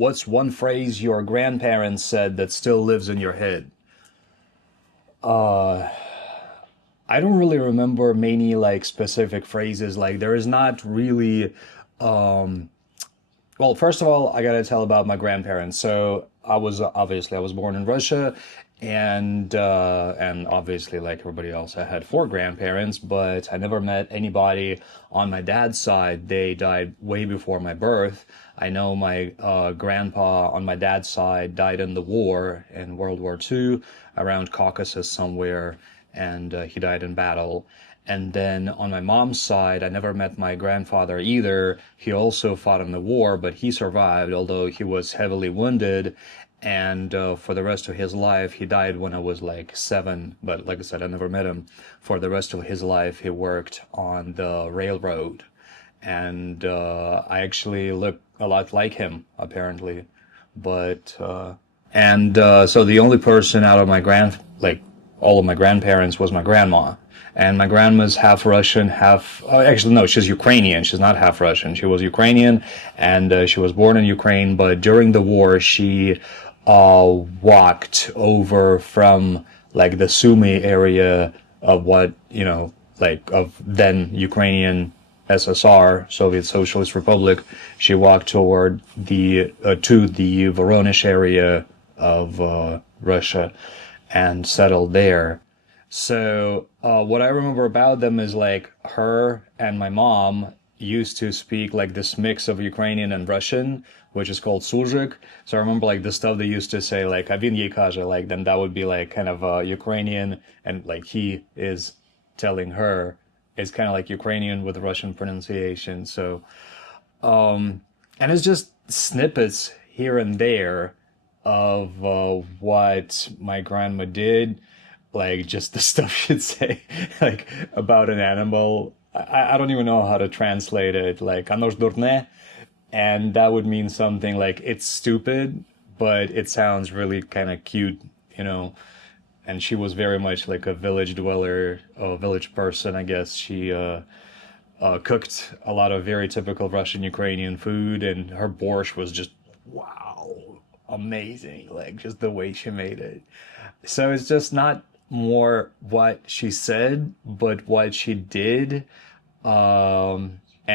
what's one phrase your grandparents said that still lives in your head? Uh, I don't really remember many like specific phrases. Like there is not really um well, first of all, I gotta tell about my grandparents. So I was born in Russia, and obviously like everybody else, I had four grandparents, but I never met anybody on my dad's side. They died way before my birth. I know my grandpa on my dad's side died in the war in World War II, around Caucasus somewhere, and he died in battle. And then on my mom's side, I never met my grandfather either. He also fought in the war, but he survived, although he was heavily wounded. And for the rest of his life, he died when I was like 7. But like I said, I never met him. For the rest of his life, he worked on the railroad. And I actually look a lot like him, apparently. But, so the only person out of like all of my grandparents was my grandma. And my grandma's half Russian, half, oh, actually, no, she's Ukrainian. She's not half Russian. She was Ukrainian, and she was born in Ukraine, but during the war, she walked over from like the Sumy area of what, like of then Ukrainian SSR, Soviet Socialist Republic. She walked toward to the Voronezh area of Russia and settled there. So, what I remember about them is like her and my mom used to speak like this mix of Ukrainian and Russian, which is called surzhyk. So I remember like the stuff they used to say, like, "A він їй каже," like, then that would be like kind of Ukrainian, and like he is telling her, it's kind of like Ukrainian with Russian pronunciation. So, and it's just snippets here and there of what my grandma did, like just the stuff she'd say, like about an animal. I don't even know how to translate it. Like "Оно ж дурне," and that would mean something like it's stupid, but it sounds really kind of cute, you know. And she was very much like a village dweller, a village person, I guess. She cooked a lot of very typical Russian Ukrainian food, and her borscht was just wow, amazing. Like just the way she made it. So it's just not more what she said, but what she did,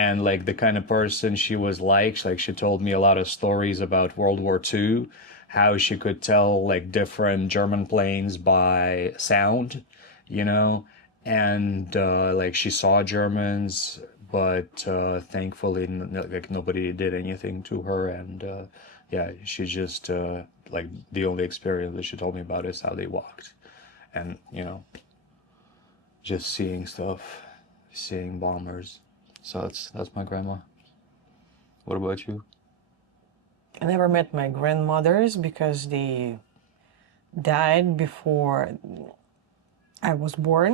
and like the kind of person she was like she told me a lot of stories about World War II, how she could tell like different German planes by sound, you know, and like she saw Germans, but thankfully like nobody did anything to her, and yeah, she just like the only experience that she told me about is how they walked, and just seeing stuff, seeing bombers. So that's my grandma. What about you? I never met my grandmothers because they died before I was born.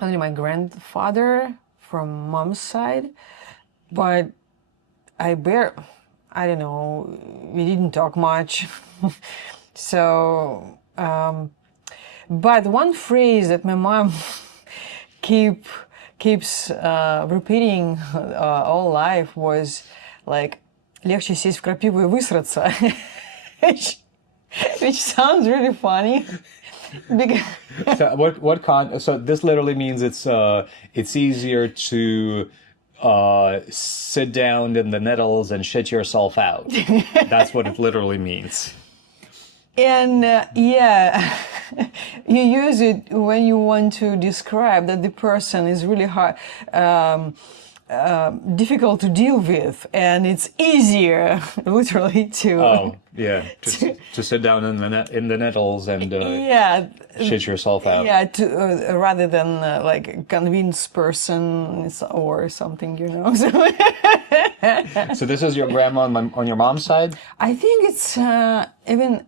Only my grandfather from mom's side, but I don't know, we didn't talk much. So, but one phrase that my mom keeps repeating all life was like, легче сесть в крапиву и высраться, which sounds really funny. Because so this literally means it's easier to sit down in the nettles and shit yourself out. That's what it literally means. And yeah, you use it when you want to describe that the person is really hard, difficult to deal with, and it's easier, literally, to to sit down in the nettles and shit yourself out. Yeah, to rather than like convince person or something, you know. So this is your grandma on your mom's side? I think it's even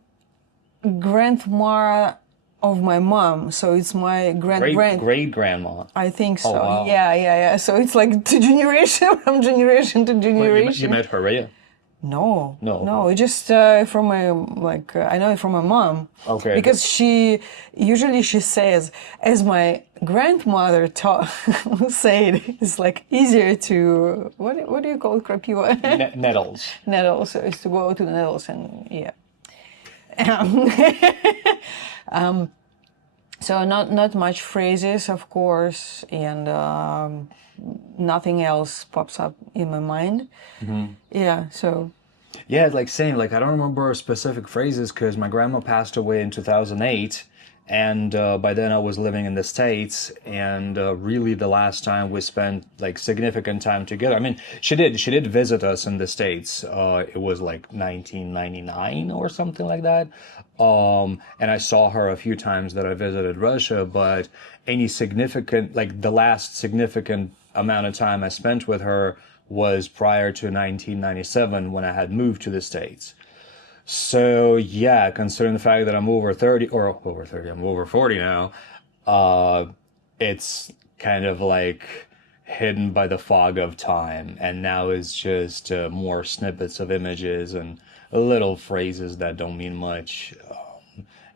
grandma of my mom, so it's my great grandma. I think so. Oh, wow. Yeah. So it's like from generation to generation. Well, you met her, right? No. It's just from my I know it from my mom. Okay. Because she usually says, as my grandmother said, it's like easier to what do you call it, crapива? Nettles. Nettles. So it's to go to the nettles and yeah. So not much phrases, of course, and nothing else pops up in my mind. Yeah, so. Yeah, like same. Like I don't remember specific phrases because my grandma passed away in 2008, and by then I was living in the States. And really, the last time we spent like significant time together. I mean, she did visit us in the States. It was like 1999 or something like that. And I saw her a few times that I visited Russia, but any significant, like the last significant amount of time I spent with her was prior to 1997 when I had moved to the States. So yeah, considering the fact that I'm over 30, I'm over 40 now, it's kind of like hidden by the fog of time. And now it's just more snippets of images and little phrases that don't mean much.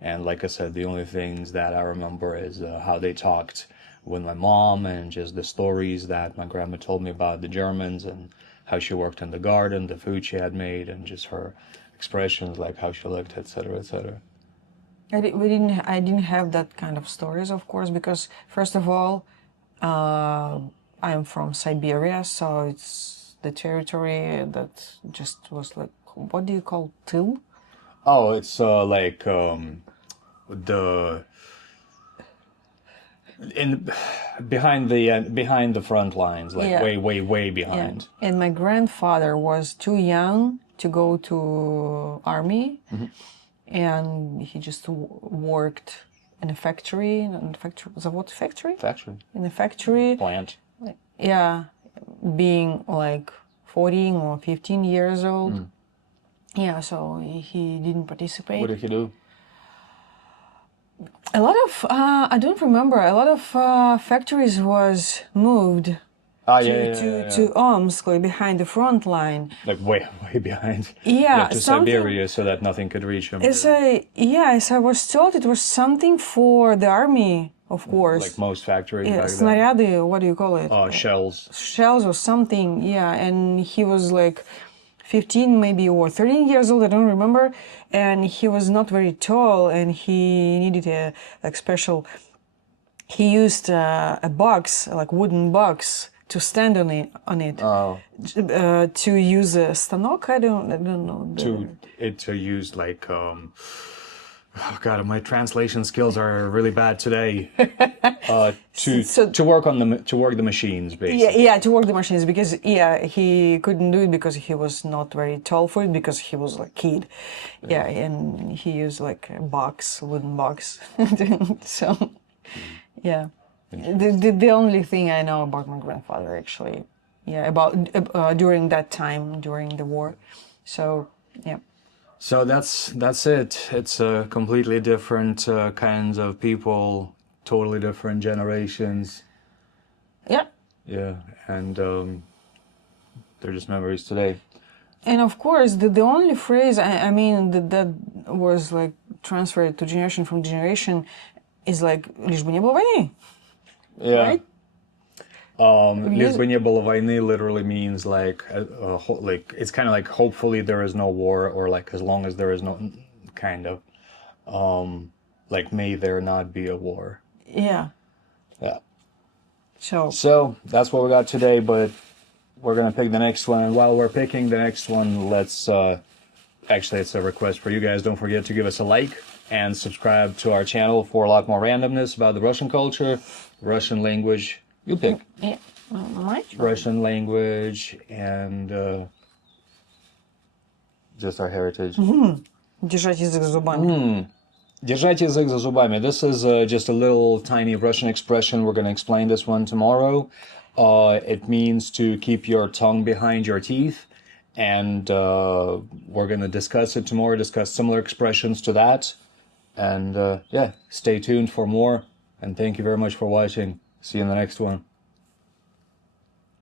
And like I said, the only things that I remember is how they talked with my mom and just the stories that my grandma told me about the Germans and how she worked in the garden, the food she had made, and just her expressions, like how she looked, etc., etc. I didn't have that kind of stories, of course, because first of all, I'm from Siberia, so it's the territory that just was like, what do you call till? Oh, it's like the behind the front lines, like Yeah. way behind. Yeah. And my grandfather was too young to go to army, and he just worked in a factory. Завод factory? Factory. In a factory. Plant. Yeah, being like 14 or 15 years old. Yeah, so he didn't participate. What did he do? A lot of, I don't remember, a lot of factories was moved to Omsk, like behind the front line. Like way behind. Yeah, to Siberia so that nothing could reach him. As I was told, it was something for the army, of course. Like most factories Yeah, back снаряды, what do you call it? Shells. Shells or something, yeah. And he was like 15 maybe or 13 years old, I don't remember. And he was not very tall and he needed a like special, he used a box, like wooden box to stand on it. Oh. To use a станок, I don't know. To use like oh God, my translation skills are really bad today. To work the machines, basically. Yeah, to work the machines because he couldn't do it because he was not very tall for it because he was like kid. Yeah, and he used like a wooden box. So, yeah. The only thing I know about my grandfather actually, about during that time during the war. So, yeah. So that's it. It's completely different kinds of people, totally different generations. Yeah. Yeah, and they're just memories today. And of course, the only phrase I mean that was like transferred to generation from generation is like "лишь бы не было войны." Yeah. Right? "Лишь бы не было войны" literally means like it's kind of like hopefully there is no war, or like as long as there is no kind of like may there not be a war. Yeah. Yeah. So that's what we got today, but we're gonna pick the next one. And while we're picking the next one, let's actually it's a request for you guys. Don't forget to give us a like and subscribe to our channel for a lot more randomness about the Russian culture, Russian language. You pick. Yeah. Russian language and just our heritage. Держать язык зубами. Держать язык за зубами. This is just a little tiny Russian expression. We're going to explain this one tomorrow. It means to keep your tongue behind your teeth. And we're going to discuss it tomorrow, discuss similar expressions to that. And stay tuned for more. And thank you very much for watching. See you in the next one.